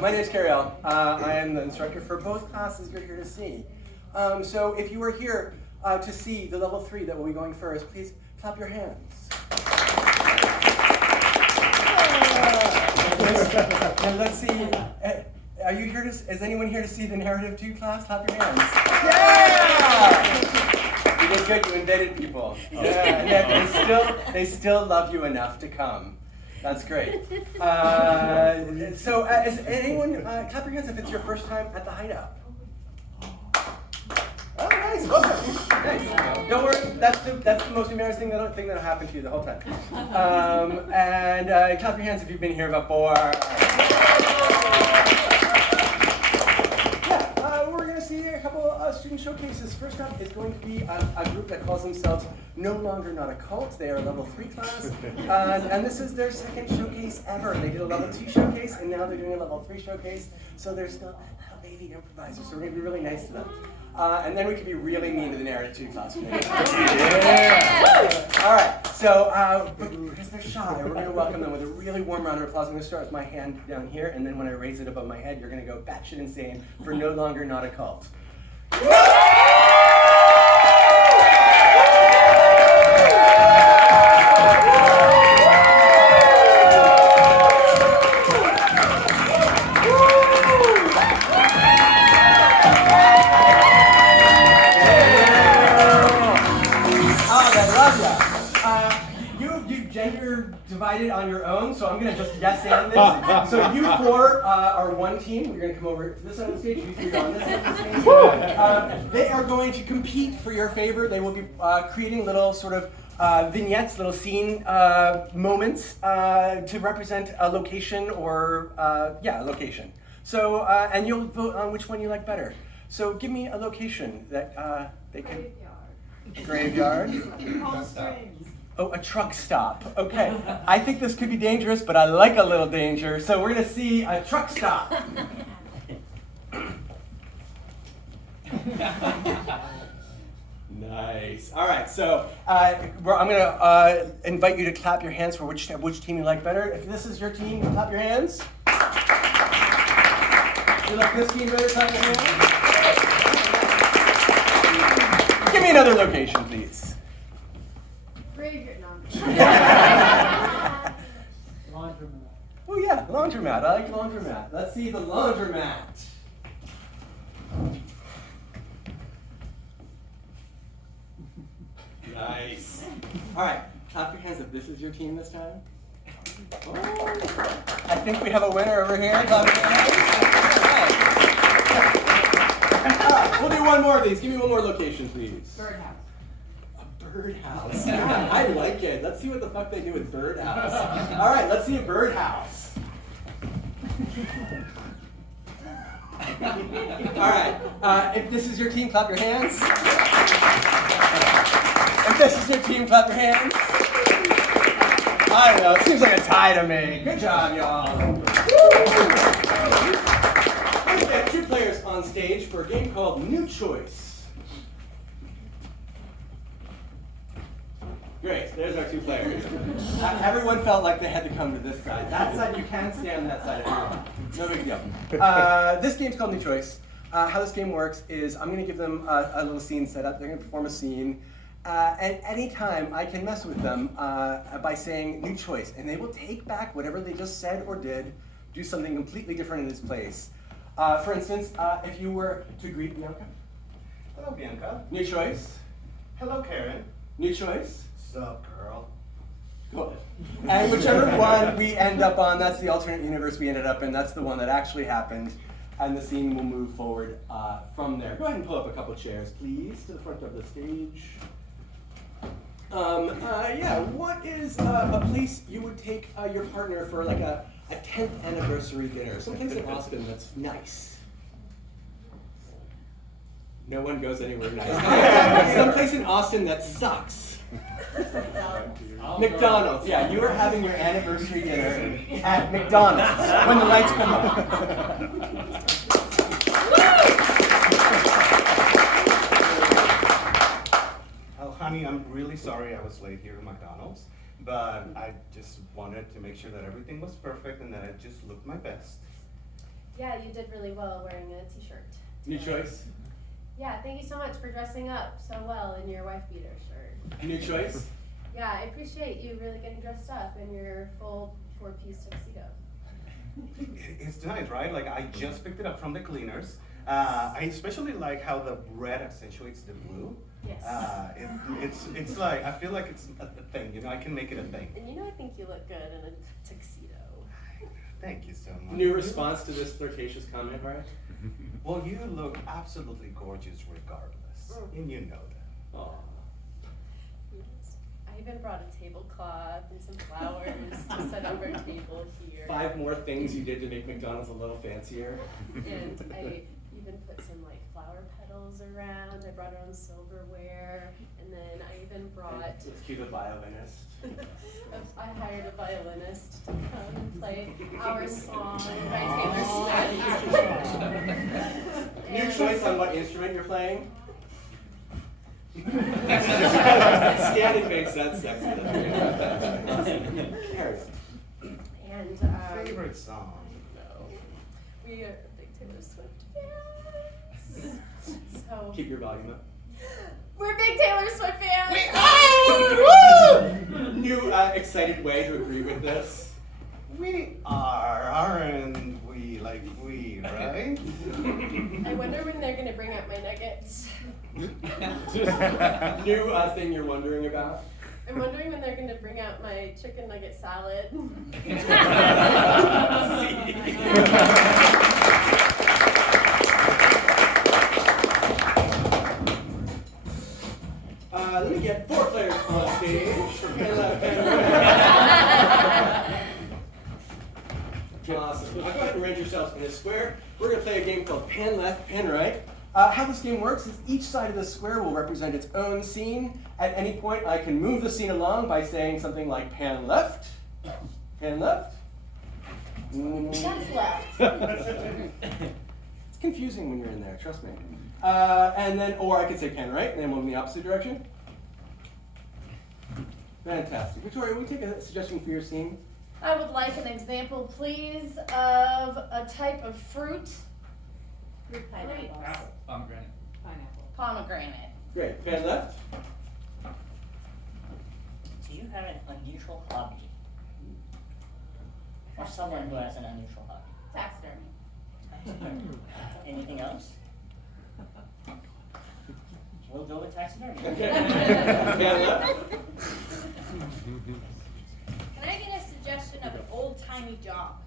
My name is Cariel. I am the instructor for both classes you're here to see. So if you are here to see the level 3 that will be going first, please clap your hands. And let's see, are you here to, is anyone here to see the Narrative 2 class? Clap your hands. Yeah! You did good, you invited people. Yeah, and they still love you enough to come. That's great. So, is anyone, clap your hands if it's your first time at the Hideout. Oh, nice. Welcome. Nice. Don't worry, that's the most embarrassing thing that'll happen to you the whole time. And clap your hands if you've been here before. We're going to see a couple student showcases. First up is going to be a group that calls themselves No Longer Not a Cult. They are a level 3 class, and this is their second showcase ever. They did a level 2 showcase, and now they're doing a level 3 showcase, so they're still little baby improvisers, so we're going to be really nice to them. And then we can be really mean to the Narrative 2 class. Yeah! All right, so because they're shy, we're going to welcome them with a really warm round of applause. I'm going to start with my hand down here, and then when I raise it above my head, you're going to go batshit insane for No Longer Not a Cult. Divided on your own, so I'm going to just yes and this. So you 4 are one team. You're going to come over to this side of the stage. You 3 are on this side of the stage. They are going to compete for your favor. They will be creating little sort of vignettes, little scene moments to represent a location or, a location. So, and you'll vote on which one you like better. So give me a location that they can... Graveyard. Oh, a truck stop. Okay. I think this could be dangerous, but I like a little danger. So we're going to see a truck stop. Nice. All right. So I'm going to invite you to clap your hands for which team you like better. If this is your team, clap your hands. You like this team better? Clap your hands. Give me another location, please. Laundromat. Oh yeah, laundromat. I like laundromat. Let's see the laundromat. Nice. All right, clap your hands if this is your team this time. Oh, I think we have a winner over here. Clap your hands. All right, we'll do one more of these. Give me one more location, please. Birdhouse. Birdhouse. I like it. Let's see what the fuck they do with birdhouse. All right, let's see a birdhouse. All right. If this is your team, clap your hands. If this is your team, clap your hands. I don't know. It seems like a tie to me. Good job, y'all. We've got 2 players on stage for a game called New Choice. Great, there's our 2 players. Everyone felt like they had to come to this side. That side, you can stay on that side if you want. No big deal. This game's called New Choice. How this game works is I'm going to give them a little scene set up. They're going to perform a scene. And anytime I can mess with them by saying New Choice. And they will take back whatever they just said or did, do something completely different in its place. For instance, if you were to greet Bianca. Hello, Bianca. New Choice. Hello, Karen. New Choice. What's up, girl? Cool. And whichever one we end up on, that's the alternate universe we ended up in. That's the one that actually happened. And the scene will move forward from there. Go ahead and pull up a couple chairs, please, to the front of the stage. What is a place you would take your partner for like a 10th anniversary dinner? Someplace in Austin that's nice. No one goes anywhere nice. Someplace in Austin that sucks. McDonald's. Yeah, you are having your anniversary dinner at McDonald's when the lights come on. Oh, honey, I'm really sorry I was late here at McDonald's, but I just wanted to make sure that everything was perfect and that I just looked my best. Yeah, you did really well wearing a t-shirt. New choice? Yeah, thank you so much for dressing up so well in your wife beater shirt. New choice? Yeah, I appreciate you really getting dressed up in your full four-piece tuxedo. It's nice, right? Like, I just picked it up from the cleaners. I especially like how the red accentuates the blue. Yes. It's like, I feel like it's a thing, you know, I can make it a thing. And you know I think you look good in a tuxedo. Thank you so much. New response to this flirtatious comment, right? Well, you look absolutely gorgeous regardless, and you know that. Aw. I even brought a tablecloth and some flowers to set up our table here. 5 more things you did to make McDonald's a little fancier. And I even put some like flower petals around. I brought our own silverware, and then I even brought. Let's cue the violinist. I hired a violinist to come and play our song by Taylor Swift. New choice on what instrument you're playing? Standing makes sense. Sexy. Carry on. And Favorite song? No. we are big Taylor Swift fans. So Keep your volume up. we're big Taylor Swift fans. New excited way to agree with this. We are, aren't we? Like, we, right? I wonder when they're gonna bring out my nuggets. New thing you're wondering about. I'm wondering when they're gonna bring out my chicken nugget salad. Let me get 4 players on stage. Awesome. Now go ahead and arrange yourselves in a square. We're going to play a game called Pan Left, Pan Right. How this game works is each side of the square will represent its own scene. At any point, I can move the scene along by saying something like pan left, pan left. That's left. It's confusing when you're in there, trust me. And then, or I could say pan right, and then move in the opposite direction. Fantastic. Victoria, will you take a suggestion for your scene? I would like an example, please, of a type of fruit. Pineapple. Pomegranate. Pomegranate. Great. Pan left. Do you have an unusual hobby? Or someone who has an unusual hobby? Taxidermy. Anything else? We'll go with taxidermy. Okay. Pan left. Can I get a suggestion of an old-timey job?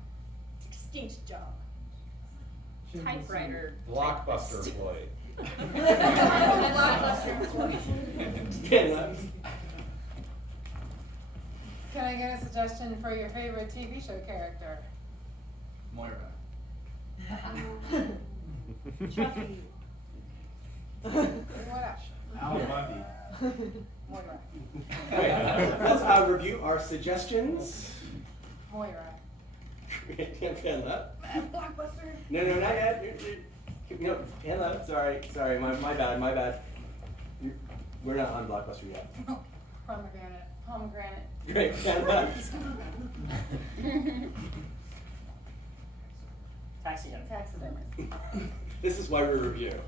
Extinct job. Typewriter. Blockbuster employee. Blockbuster employee. Pan left. Can I get a suggestion for your favorite TV show character? Moira. Chucky. What else? Al Bundy. Moira. Great. Let's review our suggestions. Moira. Pan left. Blockbuster. No, not yet. No, pan left. Sorry. My bad. We're not on Blockbuster yet. Pomegranate. Great. Pan left. Taxidermy. Taxidermist. This is why we review.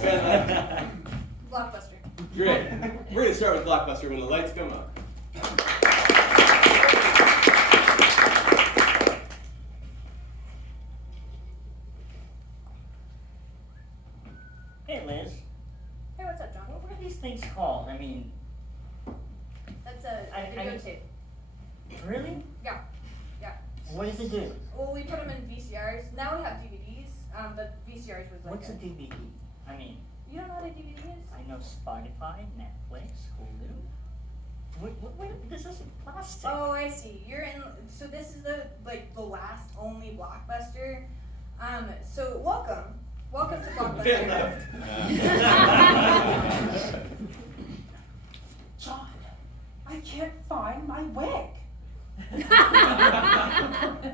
Pan left. Blockbuster. Great. We're gonna start with Blockbuster when the lights come up. Hey Liz, Hey, what's up, John? what are these things called? I mean, That's a I- videotape. really? Yeah. What does it do? Well, we put them in VCRs. Now we have DVDs, but VCRs was like What's a DVD? I mean, You don't know what a DVD is? I know Spotify, Netflix, Hulu. Wait, this isn't plastic. Oh, I see. You're in. So this is the last only Blockbuster. So welcome to Blockbuster. Pan left. John, I can't find my wig.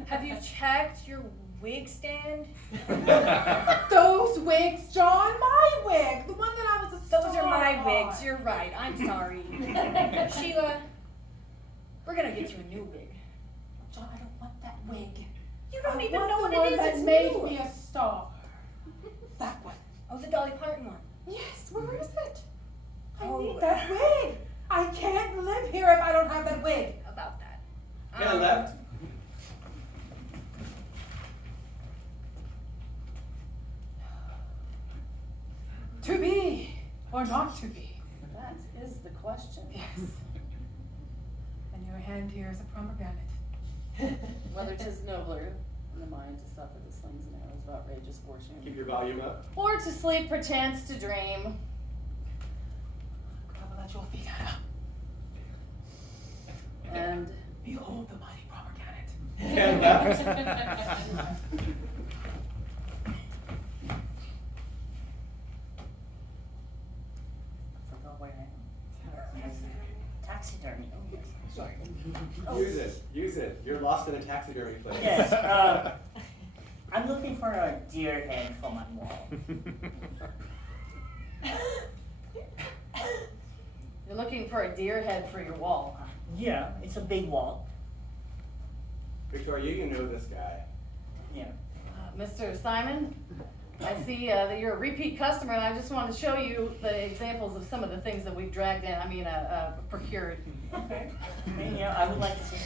Have you checked your wig stand? Those wigs, John, my wig, the one that I was a Those star are my on. wigs. You're right. I'm sorry. Sheila, we're gonna get you a new wig. John, I don't want that wig. You don't even want know the what one it is. that It's made new. me a star. That one. Oh, the Dolly Parton one. Yes, where is it? I Oh. need that wig. I can't live here if I don't have that wig. About that. Hand left. To be or not to be. That is the question. Yes. And your hand here is a pomegranate. Whether 'tis nobler in the mind to suffer the slings and arrows of outrageous fortune, Keep your volume up. or to sleep perchance to dream. Grovel at your feet, Hannah. And Behold the mighty pomegranate. Hand left. Forgot where I am. Taxidermy. Oh, yes. Sorry. Use it. You're lost in a taxidermy place. Yes, I'm looking for a deer head for my wall. you're looking for a deer head for your wall, huh? Yeah, it's a big wall. Victoria, you know this guy. Yeah. Mr. Simon, I see that you're a repeat customer, and I just wanted to show you the examples of some of the things that we've dragged in, procured. Okay. Yeah, I would like to see.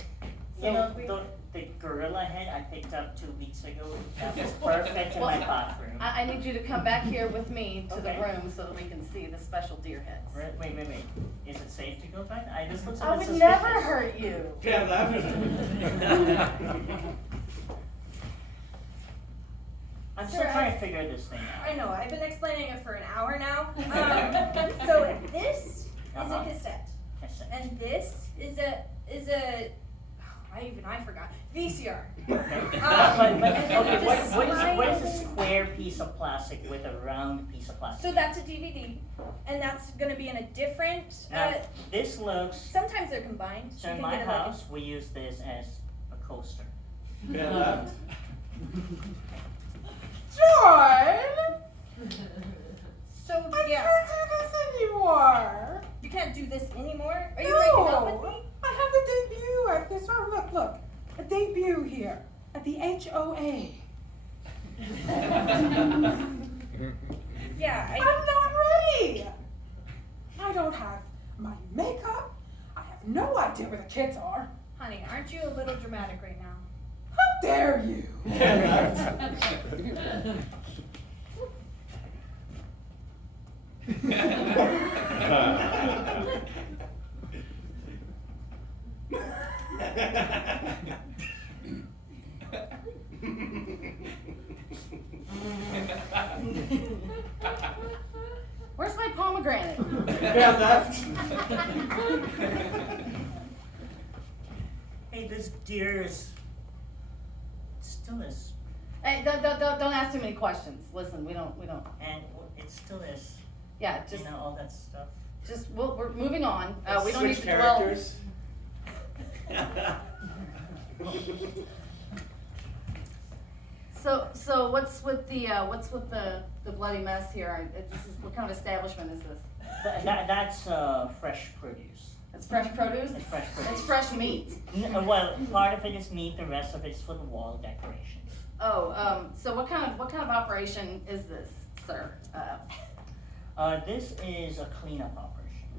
So You know, we- the gorilla head I picked up 2 weeks ago, that was perfect in my bathroom. I need you to come back here with me to the Okay. room so that we can see the special deer heads. Wait. Is it safe to go back? This looks a I bit would suspicious. never hurt you. Hand left. I'm still Sir, trying to figure this thing out. I know, I've been explaining it for an hour now. So this is a Uh-huh. cassette. Yes, And this is a I forgot. VCR. But and okay, then what just is a slide- square piece of plastic with a round piece of plastic? So that's a DVD, and that's gonna be in a different. Now, this looks, Sometimes they're combined. so You in can my get it like a- house, we use this as a coaster. Hand left. John! So I yeah, can't do this anymore. you can't do this anymore. Are you breaking up with me? I have the debut at this. Oh, look. A debut here at the HOA. Yeah, I'm not ready. I don't have my makeup. I have no idea where the kids are. honey, aren't you a little dramatic right now? How dare you? Hand left. Where's my pomegranate? Hand left. Hey, this deer is still is, Hey, don't ask too many questions. Listen, we don't. and it still is, Yeah, just all that stuff. we're moving on. We don't need Switch to dwell. characters. So what's with the bloody mess here? What kind of establishment is this? That's fresh produce. It's fresh produce. It's fresh produce. It's fresh meat. Well, part of it is meat, the rest of it is for the wall decorations. Oh, so what kind of operation is this, sir? This is a cleanup operation.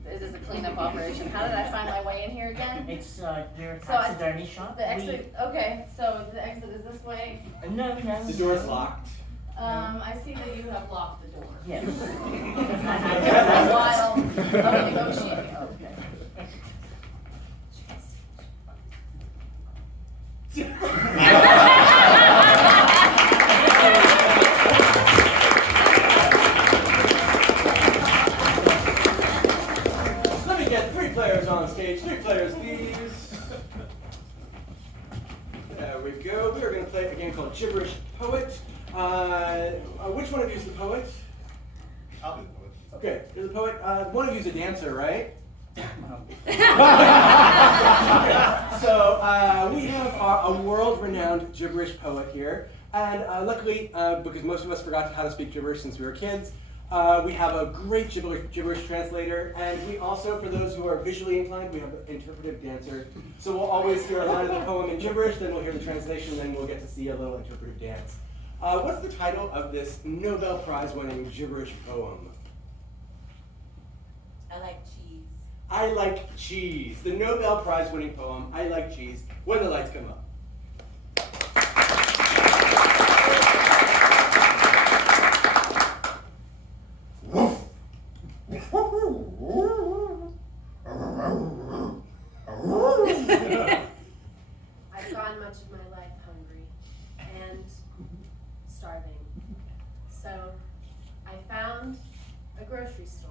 It is a cleanup operation. How did I find my way in here again? It's your So I- taxidermy shop. The exit. Okay, so the exit is this way. No. The door's locked. I see that you have locked the door. Yes. A while of negotiating. Okay. Let me get 3 players on stage. 3 players, please. There we go. We are going to play a game called Gibberish Poet. Which one of you is the poet? I'll be the poet. Okay, you're the poet. One of you is a dancer, right? So we have a world-renowned gibberish poet here, and luckily, because most of us forgot how to speak gibberish since we were kids, We have a great gibberish translator, and we also, for those who are visually inclined, we have an interpretive dancer. So we'll always hear a line of the poem in gibberish, then we'll hear the translation, then we'll get to see a little interpretive dance. What's the title of this Nobel Prize-winning gibberish poem? I like cheese. I Like Cheese, the Nobel Prize-winning poem, I Like Cheese, when the lights come up. I've gone much of my life hungry and starving. So I found a grocery store.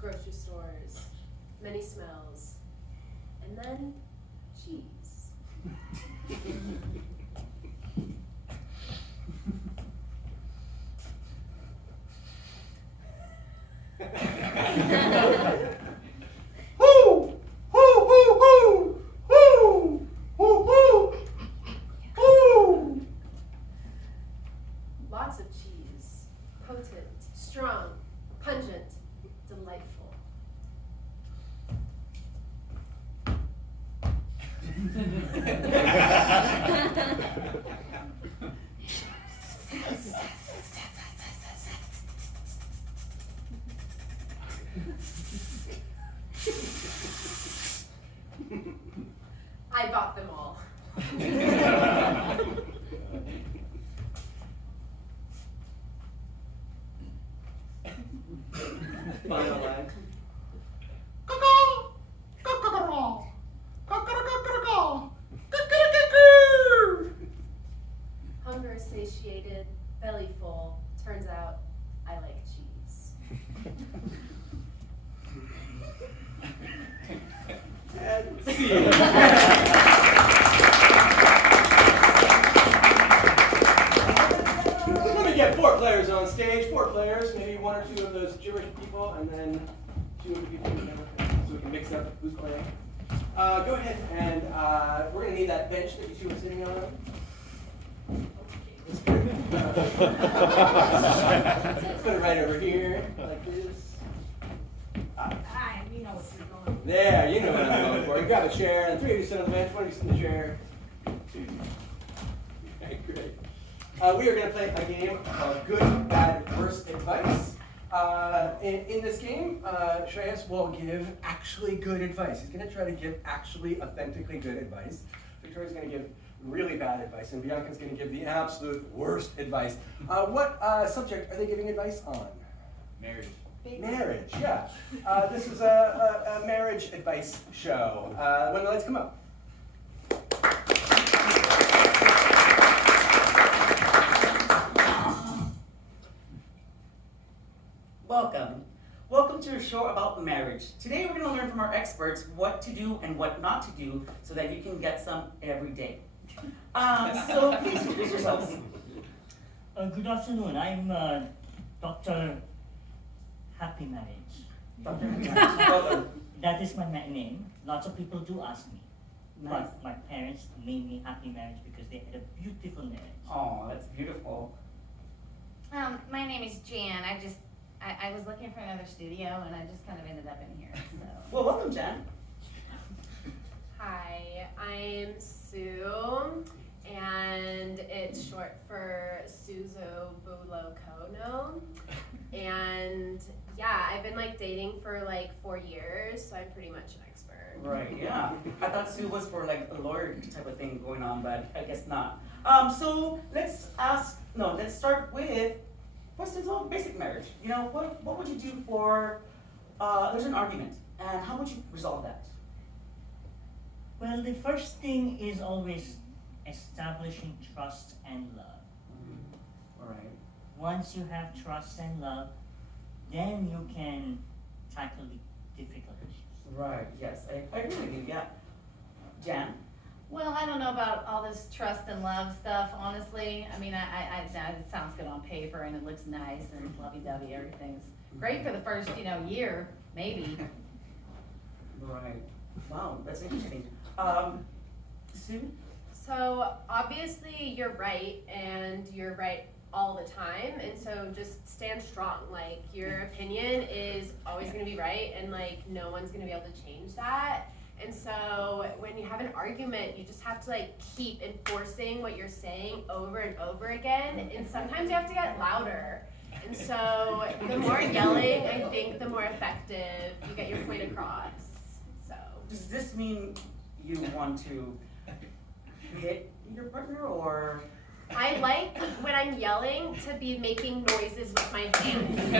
Grocery stores, many smells, and then cheese. Lots of cheese, potent, strong, pungent, delightful. I bought them all. Final line. Hunger satiated, belly full. Turns out I like cheese. And let me get 4 players on stage. 4 players, maybe 1 or 2 of those gibberish people, and then 2 of the people who never play, so we can mix up who's playing. Go ahead and we're gonna need that bench that you 2 are sitting on. Let's put it right over here, like this. You know what you're going. There, you know what I'm going for. You grab a chair, and 3 of you sit on the bench, 1 of you sit in the chair. Okay, great. We are going to play a game of good, bad, worst advice. In this game, Shreyas will give actually good advice. He's going to try to give actually authentically good advice. Victoria's going to give really bad advice, and Bianca's going to give the absolute worst advice. What subject are they giving advice on? Marriage. Marriage, yeah. This is a marriage advice show. When the lights come up. Welcome to a show about marriage. Today we're going to learn from our experts what to do and what not to do so that you can get some every day. So please introduce yourselves. Good afternoon. I'm Dr. Happy Marriage. Dr. Welcome. That is my name. Lots of people do ask me. Nice. But my parents named me Happy Marriage because they had a beautiful marriage. Oh, that's beautiful. My name is Jan. I was looking for another studio and I just kind of ended up in here. So. Well, welcome, Jan. Hi, I'm Sue, and it's short for Suzo Bulo Kono. And yeah, I've been like dating for like 4 years, so I'm pretty much an expert. Right, yeah. I thought Sue was for like a lawyer type of thing going on, but I guess not. So let's start with, what's this whole basic marriage? You know, what would you do for, there's an argument, and how would you resolve that? Well, the first thing is always establishing trust and love. All right. Once you have trust and love, then you can tackle the difficult issues. Right, yes, I agree with you, yeah. Jan? Well, I don't know about all this trust and love stuff, honestly. I mean, it sounds good on paper and it looks nice and lovey-dovey, everything's great for the first, year, maybe. Right. Wow, that's interesting. Sue? So obviously you're right, and you're right all the time, and so just stand strong. Like, your opinion is always gonna be right, and like no one's gonna be able to change that. And so when you have an argument, you just have to like keep enforcing what you're saying over and over again, and sometimes you have to get louder. And so the more yelling, I think the more effective you get your point across. So Does this mean you want to hit your partner, or? I like when I'm yelling to be making noises with my hands. You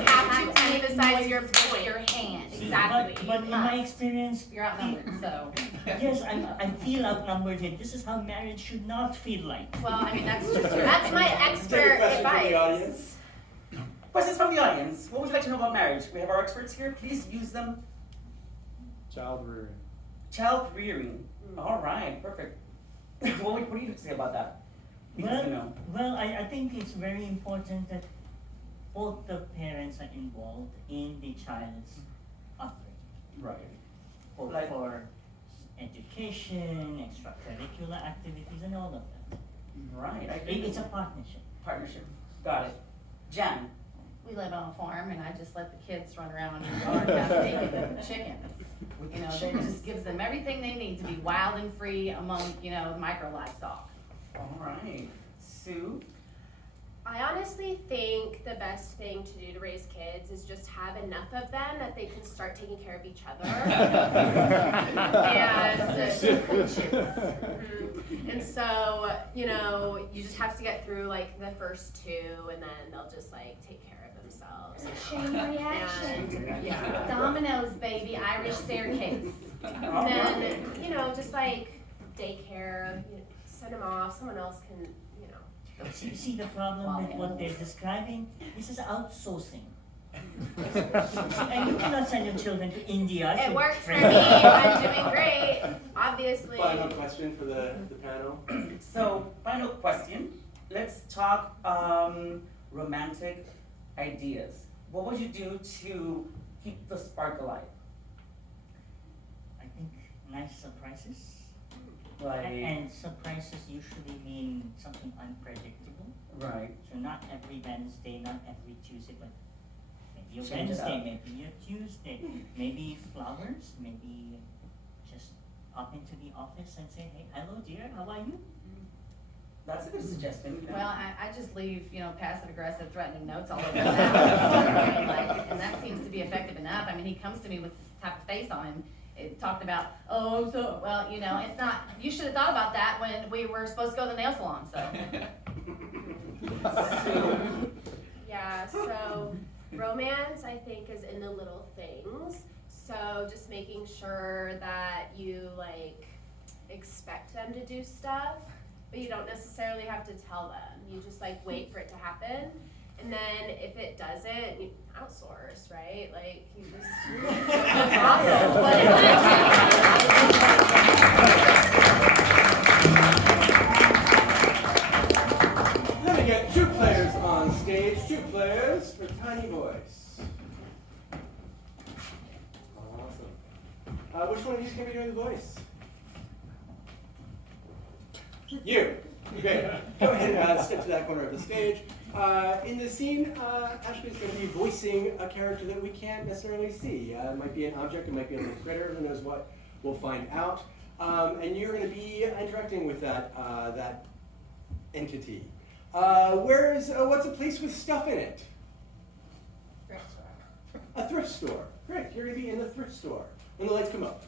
have to emphasize your point. Your hand. Exactly. But in my experience, You're outnumbered, so. yes, I feel outnumbered here. This is how marriage should not feel like. Well, I mean, that's just your. That's my expert question from the advice. audience. Questions from the audience. What would you like to know about marriage? We have our experts here. Please use them. Child rearing. Child rearing. All right, perfect. what do you say about that? Because you know. Well, I think it's very important that both the parents are involved in the child's upbringing. Right. For, Like- for education, extracurricular activities, and all of that. Right. I think It's a partnership. partnership. Got it. Jan. We live on a farm, and I just let the kids run around in the yard and have bacon and chickens. That just gives them everything they need to be wild and free among, micro livestock. All right. Sue. I honestly think the best thing to do to raise kids is just have enough of them that they can start taking care of each other. And so, you just have to get through like the first two, and then they'll just like take care of themselves. Chain reaction. And, yeah. Dominoes, baby, Irish staircase. And then, just like daycare, send them off, someone else can, See the problem with what they're describing? This is outsourcing. And you cannot send your children to India. It to works for train me, them. I'm doing great, obviously. Final question for the panel. So, final question. Let's talk romantic ideas. What would you do to keep the spark alive? I think nice surprises. Like, And surprises usually mean something unpredictable. right. So not every Wednesday, not every Tuesday, but maybe a Change it Wednesday, up. maybe a Tuesday, maybe flowers, maybe just pop into the office and say, hey, hello dear, how are you? That's a good suggestion. Well, I just leave, passive aggressive threatening notes all over the house. And that seems to be effective enough. I mean, he comes to me with this type of face on him. It talked about, it's not, you should have thought about that when we were supposed to go to the nail salon, so. Yeah, so romance, I think, is in the little things. So just making sure that you expect them to do stuff, but you don't necessarily have to tell them. You just wait for it to happen. And then if it doesn't, you outsource, right? You just Let me get 2 players on stage. 2 players for Tiny Voice. Awesome. Which one of you is going to be doing the voice? You. Okay. Go ahead and step to that corner of the stage. In this scene, Ashley's going to be voicing a character that we can't necessarily see. It might be an object, it might be a little critter, who knows what, we'll find out. And you're going to be interacting with that entity. What's a place with stuff in it? Thrift store. A thrift store. Great, you're going to be in the thrift store. When the lights come up.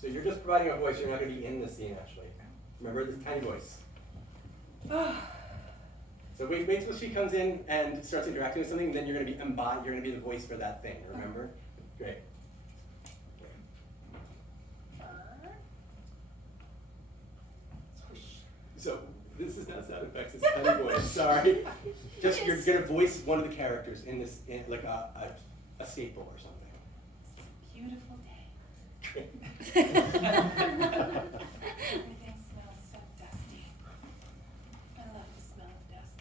So you're just providing a voice, you're not going to be in the scene, actually. Remember, this tiny voice. So wait till she comes in and starts interacting with something, then you're going to be embodied, you're going to be the voice for that thing, remember? Great. So This is not sound effects, it's funny voice, sorry. Just, you're gonna voice one of the characters in this, like a staple or something. Beautiful day. Everything smells so dusty. I love the smell of dust.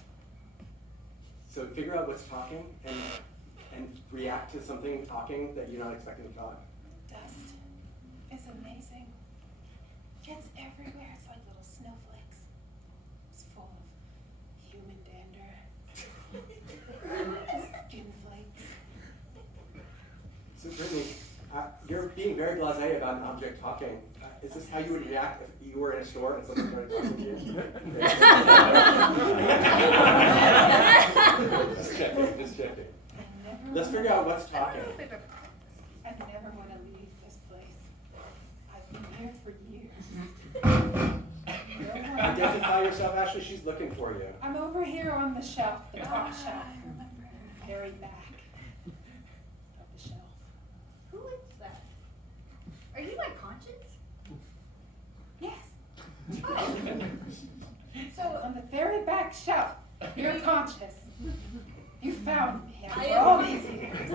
So figure out what's talking and react to something talking that you're not expecting to talk. Dust is amazing. It's everywhere. It's like little snowflakes. It's full of human dander. Skin flakes. So Brittany, you're being very blasé about an object talking. Is this how you would react if you were in a store and someone started talking to you? Just checking. Let's figure out what's talking. I never want to leave this place. I've been here for years. Identify yourself, Ashley, she's looking for you. I'm over here on the shelf, the top shelf. Very back of the shelf. Who is that? Are you my conscience? Yes. Oh. So on the very back shelf, you're conscious. You found me I after am. all these years.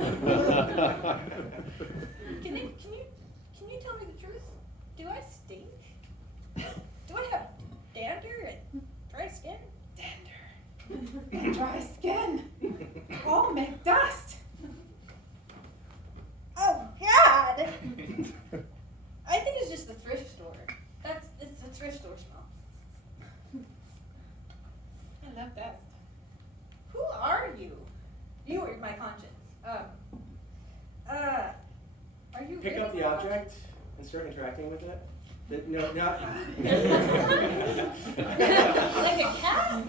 Can you tell me the truth? Do I stink? Do I have dander and dry skin? Dander and dry skin all make dust. Oh God! I think it's just the thrift store. It's the thrift store smell. I love dust. Who are you? You are my conscience. Are you Pick really up the my object and start interacting with it. No, not. Like a cat?